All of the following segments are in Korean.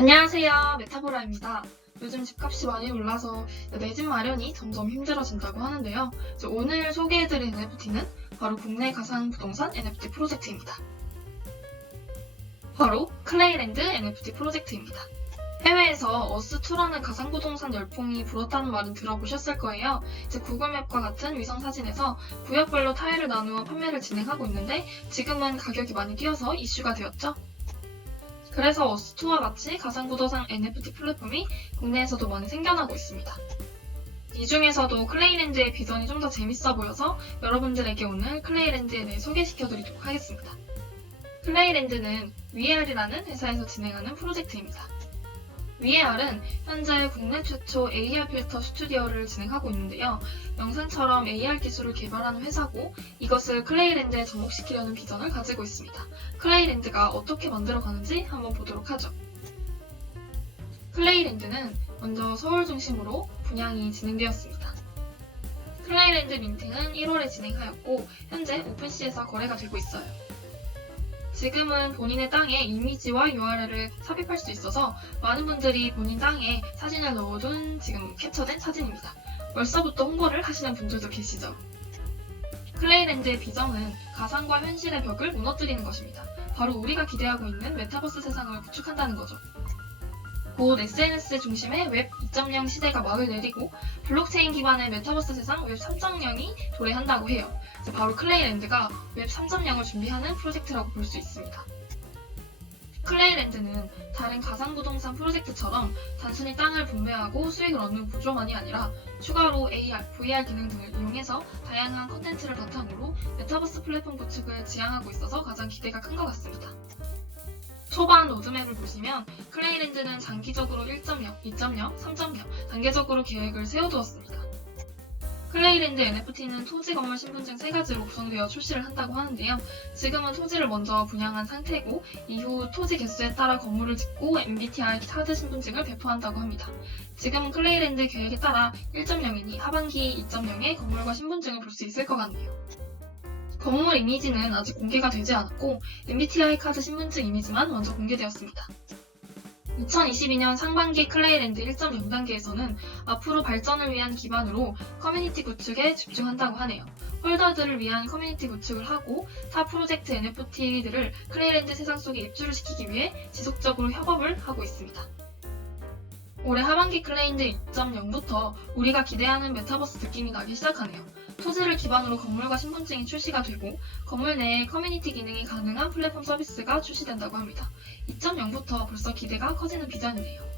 안녕하세요. 메타보라입니다. 요즘 집값이 많이 올라서 내집 마련이 점점 힘들어진다고 하는데요. 오늘 소개해드릴 NFT는 바로 국내 가상 부동산 NFT 프로젝트입니다. 바로 클레이랜드 NFT 프로젝트입니다. 해외에서 어스2라는 가상 부동산 열풍이 불었다는 말은 들어보셨을 거예요. 이제 구글맵과 같은 위성 사진에서 구역별로 타일을 나누어 판매를 진행하고 있는데 지금은 가격이 많이 뛰어서 이슈가 되었죠. 그래서 어스투와 같이 가상부동산 NFT 플랫폼이 국내에서도 많이 생겨나고 있습니다. 이 중에서도 클레이랜드의 비전이 좀 더 재밌어 보여서 여러분들에게 오늘 클레이랜드에 대해 소개시켜드리도록 하겠습니다. 클레이랜드는 VR이라는 회사에서 진행하는 프로젝트입니다. VR은 현재 국내 최초 AR 필터 스튜디오를 진행하고 있는데요. 영상처럼 AR 기술을 개발하는 회사고 이것을 클레이랜드에 접목시키려는 비전을 가지고 있습니다. 클레이랜드가 어떻게 만들어가는지 한번 보도록 하죠. 클레이랜드는 먼저 서울 중심으로 분양이 진행되었습니다. 클레이랜드 민팅은 1월에 진행하였고 현재 오픈시에서 거래가 되고 있어요. 지금은 본인의 땅에 이미지와 URL을 삽입할 수 있어서 많은 분들이 본인 땅에 사진을 넣어둔 지금 캡처된 사진입니다. 벌써부터 홍보를 하시는 분들도 계시죠. 클레이랜드의 비전은 가상과 현실의 벽을 무너뜨리는 것입니다. 바로 우리가 기대하고 있는 메타버스 세상을 구축한다는 거죠. 곧 SNS 중심의 웹 2.0 시대가 막을 내리고 블록체인 기반의 메타버스 세상 웹 3.0이 도래한다고 해요. 바로 클레이랜드가 웹 3.0을 준비하는 프로젝트라고 볼 수 있습니다. 클레이랜드는 다른 가상부동산 프로젝트처럼 단순히 땅을 분배하고 수익을 얻는 구조만이 아니라 추가로 AR, VR 기능 등을 이용해서 다양한 컨텐츠를 바탕으로 메타버스 플랫폼 구축을 지향하고 있어서 가장 기대가 큰 것 같습니다. 초반 로드맵을 보시면 클레이랜드는 장기적으로 1.0, 2.0, 3.0 단계적으로 계획을 세워두었습니다. 클레이랜드 NFT는 토지 건물 신분증 세 가지로 구성되어 출시를 한다고 하는데요. 지금은 토지를 먼저 분양한 상태고 이후 토지 개수에 따라 건물을 짓고 MBTI 카드 신분증을 배포한다고 합니다. 지금은 클레이랜드 계획에 따라 1.0이니 하반기 2.0에 건물과 신분증을 볼 수 있을 것 같네요. 건물 이미지는 아직 공개가 되지 않았고 MBTI 카드 신분증 이미지만 먼저 공개되었습니다. 2022년 상반기 클레이랜드 1.0 단계에서는 앞으로 발전을 위한 기반으로 커뮤니티 구축에 집중한다고 하네요. 홀더들을 위한 커뮤니티 구축을 하고 타 프로젝트 NFT들을 클레이랜드 세상 속에 입주를 시키기 위해 지속적으로 협업을 하고 있습니다. 올해 하반기 클레이랜드 2.0부터 우리가 기대하는 메타버스 느낌이 나기 시작하네요. 토지를 기반으로 건물과 신분증이 출시가 되고 건물 내에 커뮤니티 기능이 가능한 플랫폼 서비스가 출시된다고 합니다. 2.0부터 벌써 기대가 커지는 비전이네요.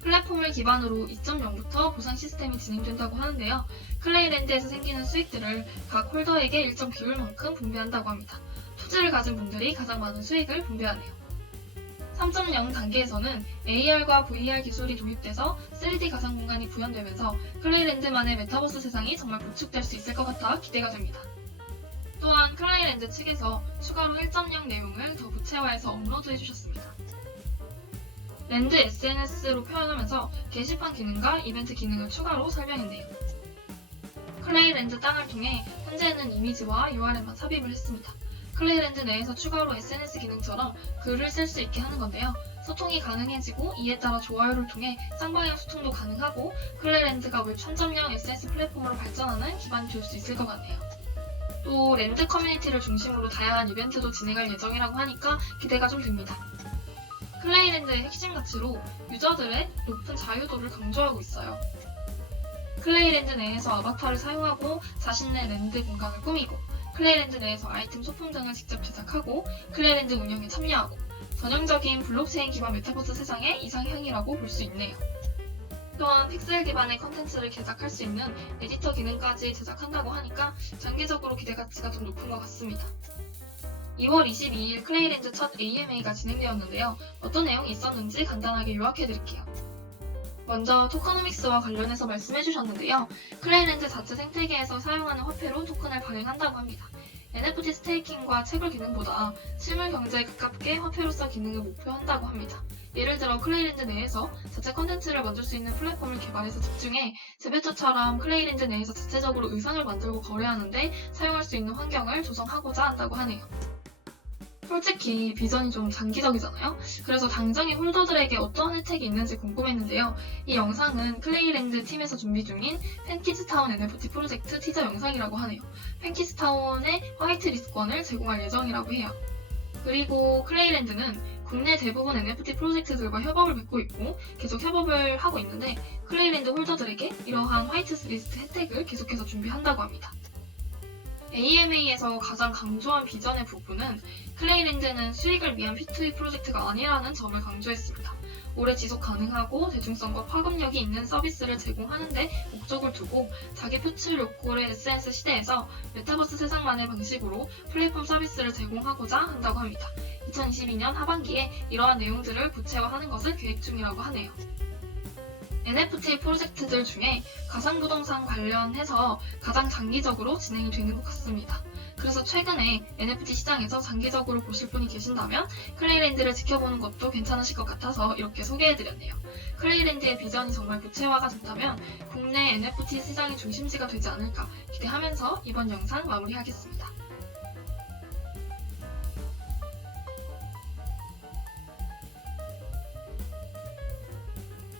플랫폼을 기반으로 2.0부터 보상 시스템이 진행된다고 하는데요. 클레이랜드에서 생기는 수익들을 각 홀더에게 일정 비율만큼 분배한다고 합니다. 토지를 가진 분들이 가장 많은 수익을 분배하네요. 3.0 단계에서는 AR과 VR 기술이 도입돼서 3D 가상 공간이 구현되면서 클레이랜드만의 메타버스 세상이 정말 구축될 수 있을 것 같아 기대가 됩니다. 또한 클레이랜드 측에서 추가로 1.0 내용을 더 구체화해서 업로드해 주셨습니다. 랜드 SNS로 표현하면서 게시판 기능과 이벤트 기능을 추가로 설명했네요. 클레이랜드 땅을 통해 현재는 이미지와 URL만 삽입을 했습니다. 클레이랜드 내에서 추가로 SNS 기능처럼 글을 쓸 수 있게 하는 건데요. 소통이 가능해지고 이에 따라 좋아요를 통해 쌍방향 소통도 가능하고 클레이랜드가 웹 3.0 SNS 플랫폼으로 발전하는 기반이 될 수 있을 것 같네요. 또 랜드 커뮤니티를 중심으로 다양한 이벤트도 진행할 예정이라고 하니까 기대가 좀 됩니다. 클레이랜드의 핵심 가치로 유저들의 높은 자유도를 강조하고 있어요. 클레이랜드 내에서 아바타를 사용하고 자신의 랜드 공간을 꾸미고 클레이랜드 내에서 아이템 소품 등을 직접 제작하고 클레이랜드 운영에 참여하고 전형적인 블록체인 기반 메타버스 세상의 이상향이라고 볼 수 있네요. 또한 픽셀 기반의 컨텐츠를 제작할 수 있는 에디터 기능까지 제작한다고 하니까 장기적으로 기대 가치가 좀 높은 것 같습니다. 2월 22일 클레이랜드 첫 AMA가 진행되었는데요. 어떤 내용이 있었는지 간단하게 요약해드릴게요. 먼저 토커노믹스와 관련해서 말씀해 주셨는데요. 클레이랜드 자체 생태계에서 사용하는 화폐로 토큰을 발행한다고 합니다. NFT 스테이킹과 채굴 기능보다 실물 경제에 가깝게 화폐로서 기능을 목표한다고 합니다. 예를 들어 클레이랜드 내에서 자체 컨텐츠를 만들 수 있는 플랫폼을 개발해서 집중해 제베토처럼 클레이랜드 내에서 자체적으로 의상을 만들고 거래하는데 사용할 수 있는 환경을 조성하고자 한다고 하네요. 솔직히 비전이 좀 장기적이잖아요. 그래서 당장의 홀더들에게 어떤 혜택이 있는지 궁금했는데요. 이 영상은 클레이랜드 팀에서 준비 중인 팬키즈타운 NFT 프로젝트 티저 영상이라고 하네요. 팬키즈타운의 화이트 리스트권을 제공할 예정이라고 해요. 그리고 클레이랜드는 국내 대부분 NFT 프로젝트들과 협업을 맺고 있고 계속 협업을 하고 있는데 클레이랜드 홀더들에게 이러한 화이트 리스트 혜택을 계속해서 준비한다고 합니다. AMA에서 가장 강조한 비전의 부분은 클레이랜드는 수익을 위한 P2E 프로젝트가 아니라는 점을 강조했습니다. 오래 지속 가능하고 대중성과 파급력이 있는 서비스를 제공하는데 목적을 두고 자기 표출 욕구의 SNS 시대에서 메타버스 세상만의 방식으로 플랫폼 서비스를 제공하고자 한다고 합니다. 2022년 하반기에 이러한 내용들을 구체화하는 것을 계획 중이라고 하네요. NFT 프로젝트들 중에 가상부동산 관련해서 가장 장기적으로 진행이 되는 것 같습니다. 그래서 최근에 NFT 시장에서 장기적으로 보실 분이 계신다면 클레이랜드를 지켜보는 것도 괜찮으실 것 같아서 이렇게 소개해드렸네요. 클레이랜드의 비전이 정말 구체화가 된다면 국내 NFT 시장의 중심지가 되지 않을까 기대하면서 이번 영상 마무리하겠습니다.